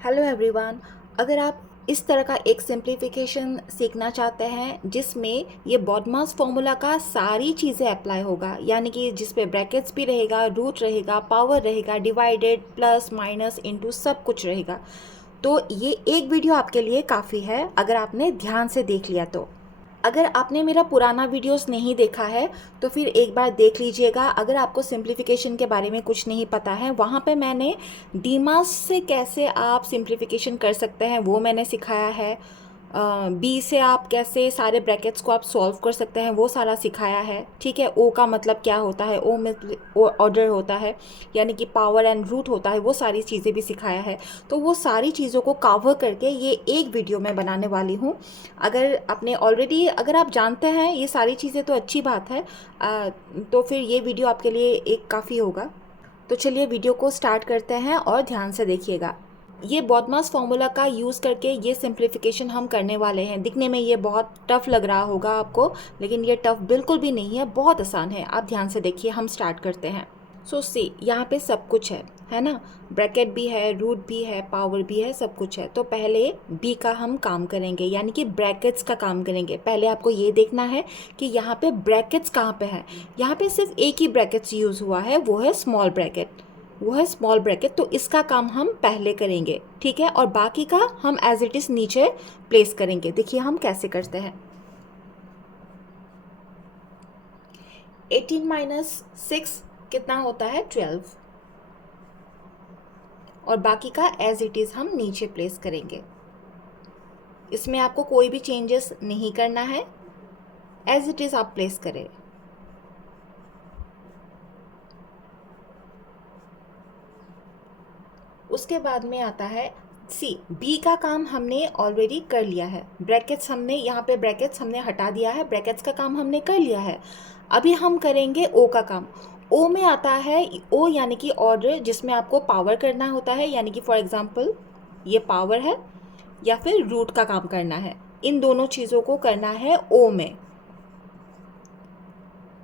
Hello everyone. अगर आप इस तरह का एक सिंप्लीफिकेशन सीखना चाहते हैं जिसमें ये बॉडमास फॉर्मूला का सारी चीज़ें अप्लाई होगा, यानी कि जिस पे ब्रैकेट्स भी रहेगा, रूट रहेगा, पावर रहेगा, डिवाइडेड, प्लस माइनस इनटू सब कुछ रहेगा, तो ये एक वीडियो आपके लिए काफ़ी है अगर आपने ध्यान से देख लिया तो। अगर आपने मेरा पुराना वीडियोस नहीं देखा है तो फिर एक बार देख लीजिएगा। अगर आपको सिंप्लीफिकेशन के बारे में कुछ नहीं पता है, वहाँ पे मैंने डीमास से कैसे आप सिंप्लीफिकेशन कर सकते हैं वो मैंने सिखाया है। बी से आप कैसे सारे ब्रैकेट्स को आप सॉल्व कर सकते हैं वो सारा सिखाया है। ठीक है, ओ का मतलब क्या होता है, ओ में ऑर्डर होता है, यानी कि पावर एंड रूट होता है, वो सारी चीज़ें भी सिखाया है। तो वो सारी चीज़ों को कवर करके ये एक वीडियो मैं बनाने वाली हूँ। अगर आप जानते हैं ये सारी चीज़ें तो अच्छी बात है, तो फिर ये वीडियो आपके लिए एक काफ़ी होगा। तो चलिए वीडियो को स्टार्ट करते हैं और ध्यान से देखिएगा। ये बॉडमास फॉर्मूला का यूज़ करके ये सिंप्लीफिकेशन हम करने वाले हैं। दिखने में ये बहुत टफ लग रहा होगा आपको, लेकिन ये टफ बिल्कुल भी नहीं है, बहुत आसान है। आप ध्यान से देखिए, हम स्टार्ट करते हैं। सो सी, यहाँ पे सब कुछ है ना। ब्रैकेट भी है, रूट भी है, पावर भी है, सब कुछ है। तो पहले बी का हम काम करेंगे, यानी कि ब्रैकेट्स का काम करेंगे। पहले आपको ये देखना है कि यहाँ पे ब्रैकेट्स कहाँ पे है। यहाँ पे सिर्फ एक ही ब्रैकेट्स यूज़ हुआ है, वो है स्मॉल ब्रैकेट, तो इसका काम हम पहले करेंगे। ठीक है, और बाकी का हम एज इट इज़ नीचे प्लेस करेंगे। देखिए हम कैसे करते हैं। 18 माइनस 6 कितना होता है, 12, और बाकी का एज इट इज़ हम नीचे प्लेस करेंगे। इसमें आपको कोई भी चेंजेस नहीं करना है, एज इट इज़ आप प्लेस करें। उसके बाद में आता है सी। बी का काम हमने ऑलरेडी कर लिया है। ब्रैकेट्स हमने यहाँ पे ब्रैकेट्स हमने हटा दिया है, ब्रैकेट्स का काम हमने कर लिया है। अभी हम करेंगे ओ का काम। ओ में आता है ओ, यानी कि ऑर्डर जिसमें आपको पावर करना होता है, यानी कि फॉर एग्जांपल ये पावर है या फिर रूट का काम करना है। इन दोनों चीज़ों को करना है ओ में,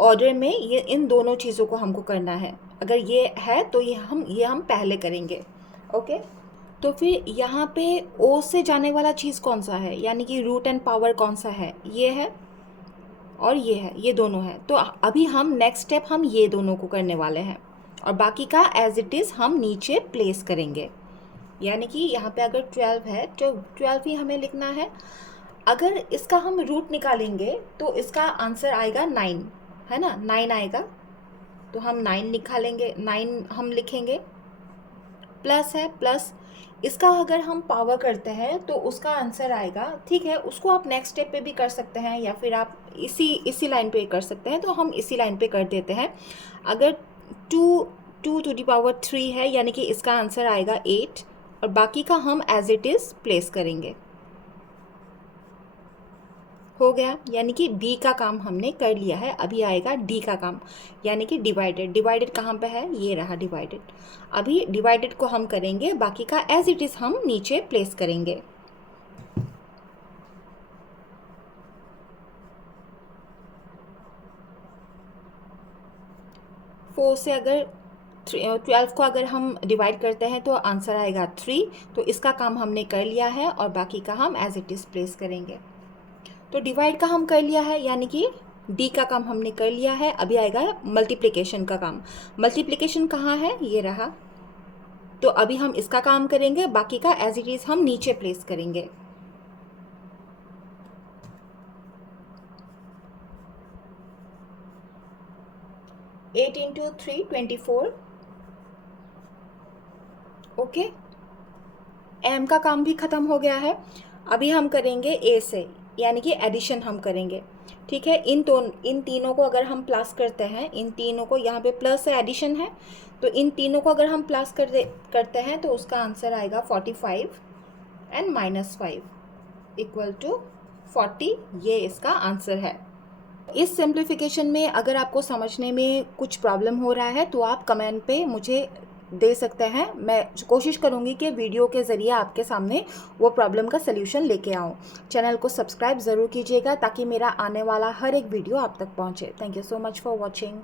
ऑर्डर में। ये इन दोनों चीज़ों को हमको करना है। अगर ये है तो ये हम पहले करेंगे। ओके, तो फिर यहाँ पे ओ से जाने वाला चीज़ कौन सा है, यानी कि रूट एंड पावर कौन सा है, ये है और ये है, ये दोनों है। तो अभी हम नेक्स्ट स्टेप हम ये दोनों को करने वाले हैं, और बाकी का एज इट इज़ हम नीचे प्लेस करेंगे। यानी कि यहाँ पे अगर 12 है तो 12 ही हमें लिखना है। अगर इसका हम रूट निकालेंगे तो इसका आंसर आएगा 9, है ना, 9 आएगा। तो हम 9 निकालेंगे, 9 हम लिखेंगे। प्लस है, प्लस इसका अगर हम पावर करते हैं तो उसका आंसर आएगा। ठीक है, उसको आप नेक्स्ट स्टेप पे भी कर सकते हैं, या फिर आप इसी लाइन पे कर सकते हैं। तो हम इसी लाइन पे कर देते हैं। अगर 2 टू द पावर 3 है, यानी कि इसका आंसर आएगा 8, और बाकी का हम एज इट इज़ प्लेस करेंगे। हो गया, यानी कि बी का काम हमने कर लिया है। अभी आएगा डी का काम, यानी कि डिवाइडेड कहाँ पे है, ये रहा डिवाइडेड। अभी डिवाइडेड को हम करेंगे, बाकी का एज इट इज़ हम नीचे प्लेस करेंगे। फोर से अगर 12 को अगर हम डिवाइड करते हैं तो आंसर आएगा 3। तो इसका काम हमने कर लिया है, और बाकी का हम एज इट इज़ प्लेस करेंगे। तो डिवाइड का हम कर लिया है, यानी कि डी का काम हमने कर लिया है। अभी आएगा मल्टीप्लिकेशन का काम। मल्टीप्लिकेशन कहाँ है, ये रहा। तो अभी हम इसका काम करेंगे, बाकी का एज इट इज़ हम नीचे प्लेस करेंगे। Eight into 3 24। ओके, एम का काम भी ख़त्म हो गया है। अभी हम करेंगे ए से, यानी कि एडिशन हम करेंगे। ठीक है, इन तीनों को अगर हम प्लस करते हैं, इन तीनों को, यहाँ पे प्लस से एडिशन है, तो इन तीनों को अगर हम प्लस करते हैं तो उसका आंसर आएगा 45 एंड -5 इक्वल टू 40। ये इसका आंसर है। इस सिंप्लीफिकेशन में अगर आपको समझने में कुछ प्रॉब्लम हो रहा है तो आप कमेंट पे मुझे दे सकते हैं। मैं कोशिश करूँगी कि वीडियो के ज़रिए आपके सामने वो प्रॉब्लम का सल्यूशन लेके आऊँ। चैनल को सब्सक्राइब ज़रूर कीजिएगा ताकि मेरा आने वाला हर एक वीडियो आप तक पहुँचे। Thank you so much for watching.